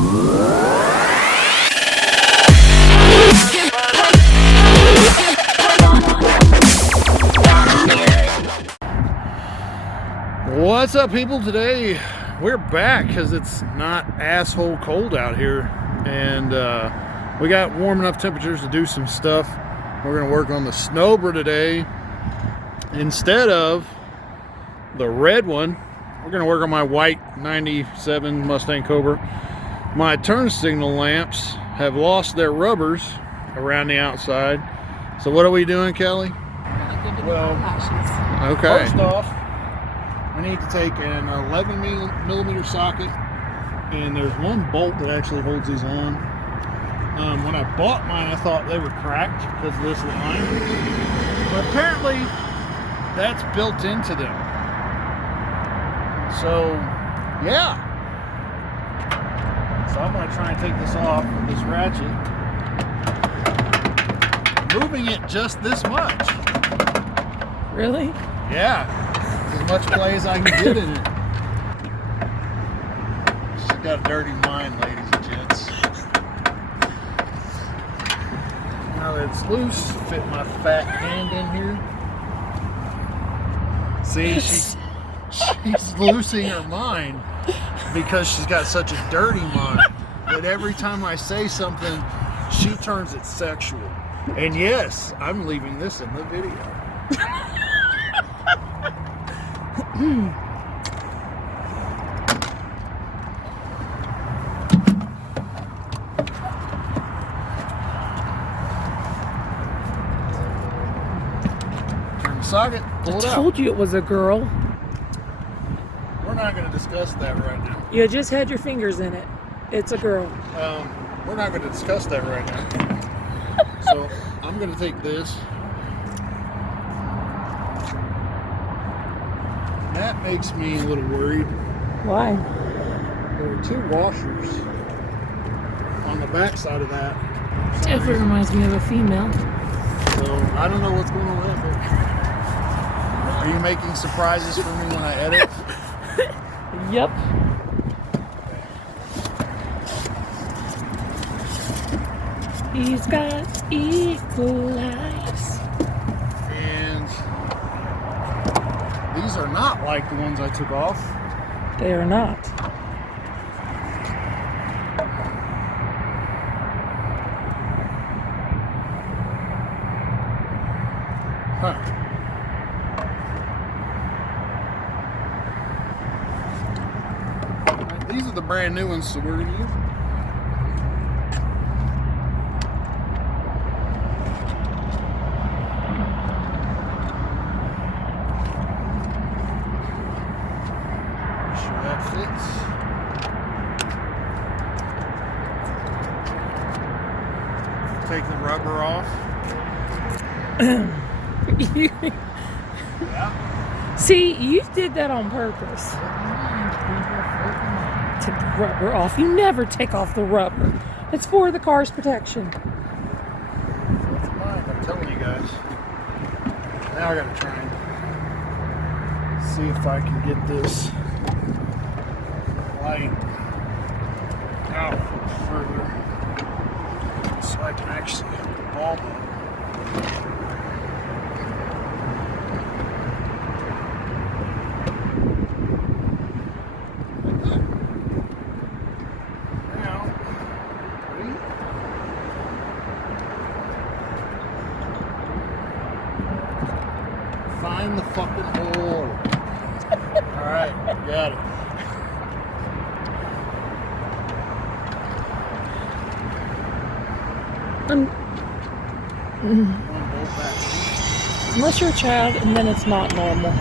What's up, people? Today we're back because it's not asshole cold out here, and we got warm enough temperatures to do some stuff. We're going to work on the Snobra today instead of the red one. We're going to work on my white 97 Mustang Cobra. My turn signal lamps have lost their rubbers around the outside. So what are we doing, Kelly? Well, okay. First off, I need to take an 11 millimeter socket, and there's one bolt that actually holds these on. When I bought mine, I thought they were cracked because of this line, but apparently that's built into them. So yeah, so I'm going to try and take this off with this ratchet, moving it just this much. Really? Yeah. As much play as I can get in it. She's got a dirty mind, ladies and gents. Now that it's loose, fit my fat hand in here. See, she's losing her mind because she's got such a dirty mind that every time I say something, she turns it sexual. And yes, I'm leaving this in the video. Turn the socket, pull it out. I told you it was a girl. We're not going to discuss that right now. You just had your fingers in it. It's a girl. We're not going to discuss that right now. So I'm going to take this. That makes me a little worried. Why? There are two washers on the back side of that. Definitely reminds me of a female. So I don't know what's going on with it. Are you making surprises for me when I edit? Yep. He's got equal eyes. And these are not like the ones I took off. They are not. Huh. Right, these are the brand new ones, so we're going to use them. Take the rubber off. Yeah. See, you did that on purpose. Take the rubber off. You never take off the rubber. It's for the car's protection. That's mine, I'm telling you guys. Now I gotta try and see if I can get this light out further, so I can actually hit the bulb up. Now, ready? Find the fucking hole. Alright, got it. Unless you're a child, and then it's not normal.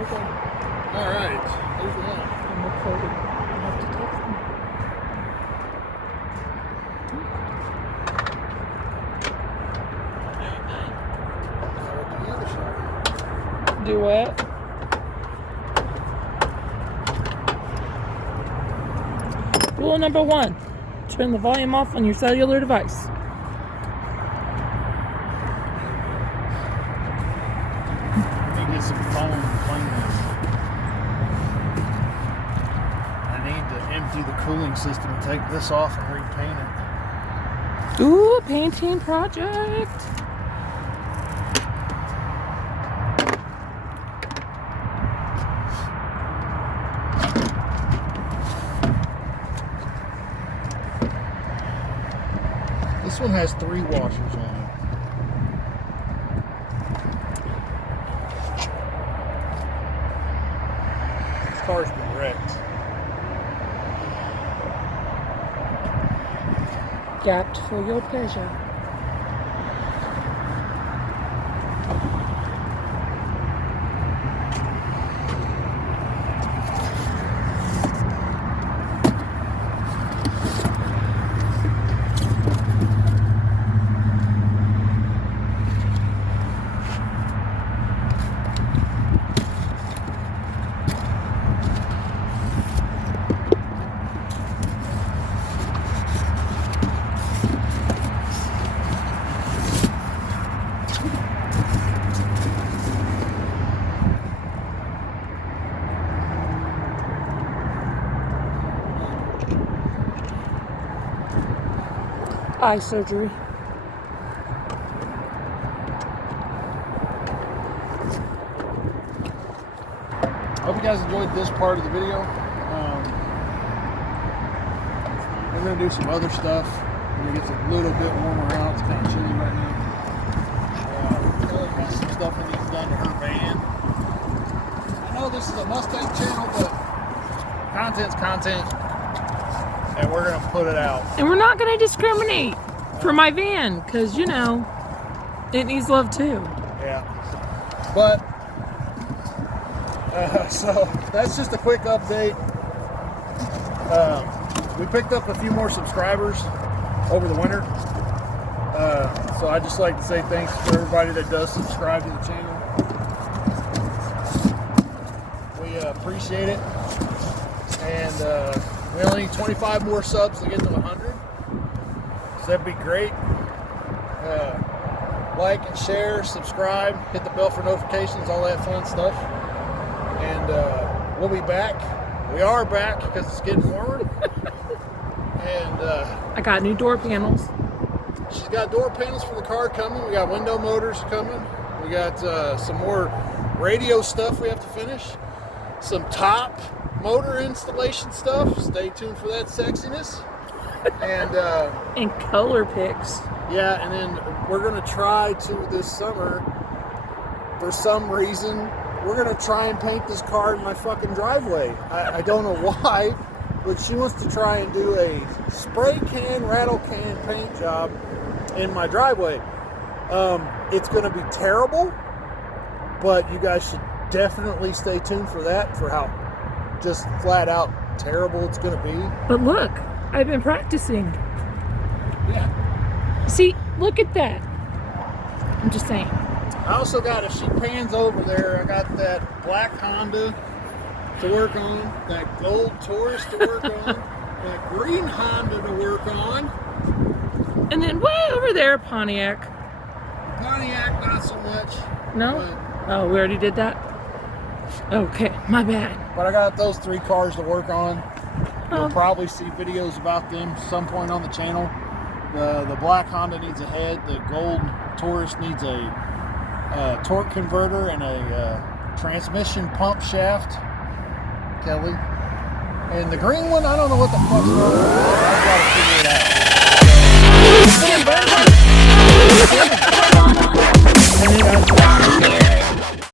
Okay. All right. There's one. I'm recording. I have to text them. duet. Rule number 1, turn the volume off on your cellular device. Let me get some foam and clean this. I need to empty the cooling system and take this off and repaint it. Ooh, painting project. This one has 3 washers on it. This car's been wrecked. Gapped for your pleasure. Eye surgery. I hope you guys enjoyed this part of the video. We're going to do some other stuff when it gets a little bit warmer out. It's kind of chilly right now. Kelly has some stuff that needs done to her van. I know this is a Mustang channel, but content's content, and we're going to put it out. And we're not going to discriminate for my van, because, you know, it needs love too. Yeah. But, so that's just a quick update. We picked up a few more subscribers over the winter. So I'd just like to say thanks for everybody that does subscribe to the channel. We appreciate it. And we only need 25 more subs to get to 100. So that'd be great. Like and share, subscribe, hit the bell for notifications, all that fun stuff. And we'll be back. We are back because it's getting warmer. And I got new door panels. she's got door panels for the car coming. We got window motors coming. We got some more radio stuff we have to finish. Some top motor installation stuff. Stay tuned for that sexiness. And color picks. yeah, and then we're gonna try to this summer, for some reason, we're gonna try and paint this car in my fucking driveway. I don't know why, but she wants to try and do a spray can, rattle can paint job in my driveway. It's gonna be terrible, but you guys should definitely stay tuned for that, for how just flat out terrible it's gonna be. But look, I've been practicing. Yeah. See, look at that. I'm just saying. I also got, if she pans over there, I got that black Honda to work on, that gold Taurus to work on, that green Honda to work on. And then way over there, Pontiac. Pontiac, not so much. No? Oh, we already did that? Okay, my bad. But I got those 3 cars to work on. You'll Oh. probably see videos about them some point on the channel. The black Honda needs a head. The gold Taurus needs a torque converter and a transmission pump shaft, Kelly. And the green one, I don't know what the fuck's wrong with it. I've got to figure it out.